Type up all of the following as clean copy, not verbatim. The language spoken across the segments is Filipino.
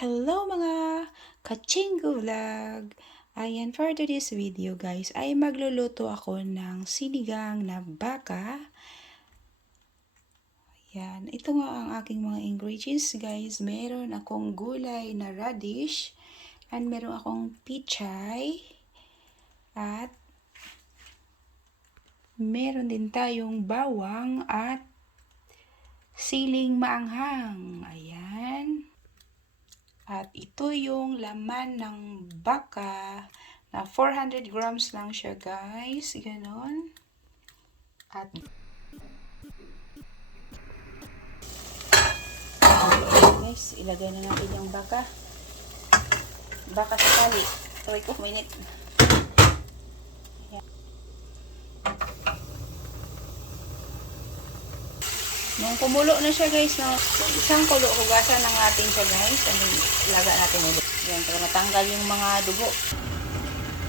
Hello mga Kachinggo Vlog! Ayan, for today's video guys, ay magluluto ako ng sinigang na baka. Ayan, ito nga ang aking mga ingredients guys. Meron akong gulay na radish, and meron akong pichay, at meron din tayong bawang at siling maanghang. Ayan. At ito yung laman ng baka na 400 grams lang siya guys. Ganon. At guys, ilagay na natin yung baka. Baka sa tali. 3 minutes. Nung kumulo na siya guys, no, isang kulo, hugasan ng natin siya guys. Ilaga natin ulit. Yan, para matanggal yung mga dugo.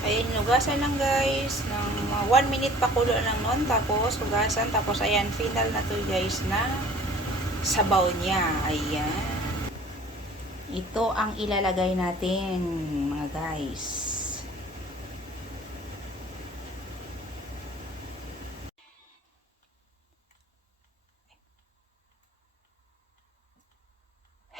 Ayan, hugasan lang guys. Ng 1 minute pakulo lang nun. Tapos, hugasan. Tapos, ayan, final na to guys na sabaw niya. Ayan. Ito ang ilalagay natin mga guys.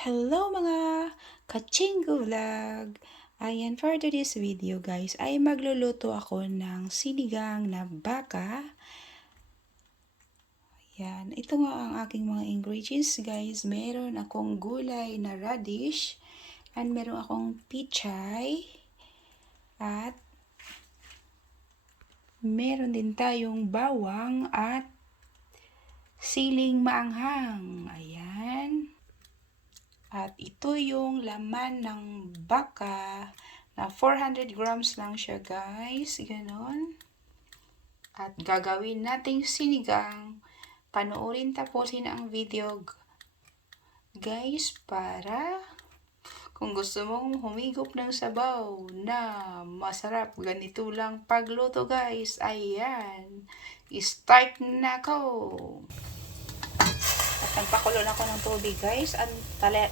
Hello mga Kachinggo Vlog! Ayan, for today's video guys, ay magluluto ako ng sinigang na baka. Ayan, ito nga ang aking mga ingredients guys. Meron akong gulay na radish, and meron akong pichay, at meron din tayong bawang at siling maanghang. Ayan. At ito yung laman ng baka na 400 grams lang siya guys. Ganon. At gagawin nating sinigang. Panoorin, tapusin ang video guys, para kung gusto mong humigop ng sabaw na masarap, ganito lang pagluto guys. Ayan. Start na ako. At nagpakulo na ako ng tubig guys.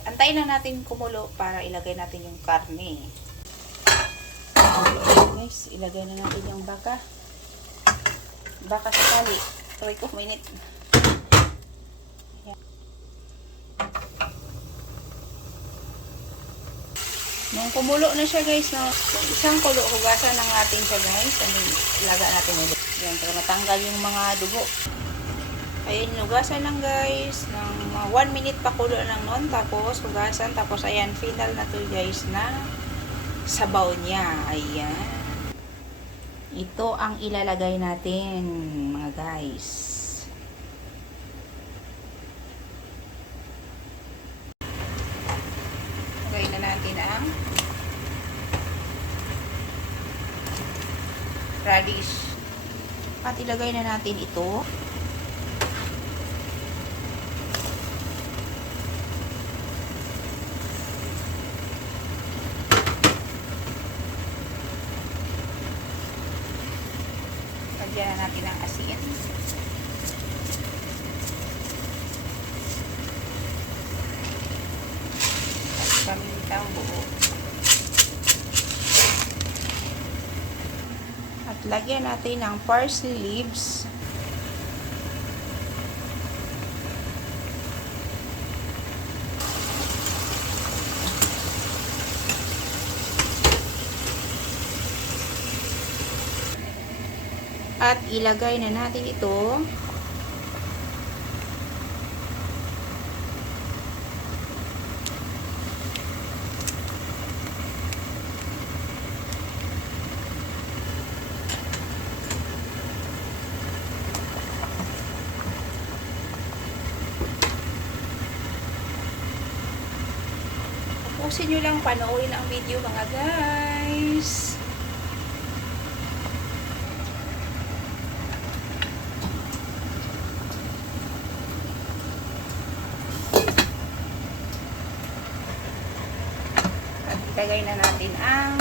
Antayin lang natin kumulo para ilagay natin yung karne. Guys, ilagay na natin yung baka. Baka sa tali. 3 minutes. Nung kumulo na siya guys, no, isang kulo, hugasan lang natin siya guys. Ilaga natin ulit. Yan, para matanggal yung mga dugo. Ayan, hugasan lang guys. Ng 1 minute pakulo lang nun. Tapos, hugasan. Tapos, ayan, final na to guys na sabaw niya. Ayan. Ito ang ilalagay natin mga guys. Lagay na natin ang radish. At ilagay na natin ito. Lagyan na natin ang asin. At pamintang buo. At lagyan natin ng parsley leaves. At ilagay na natin ito. Tapusin nyo lang, panoorin ang video mga guys. Ilagay na natin ang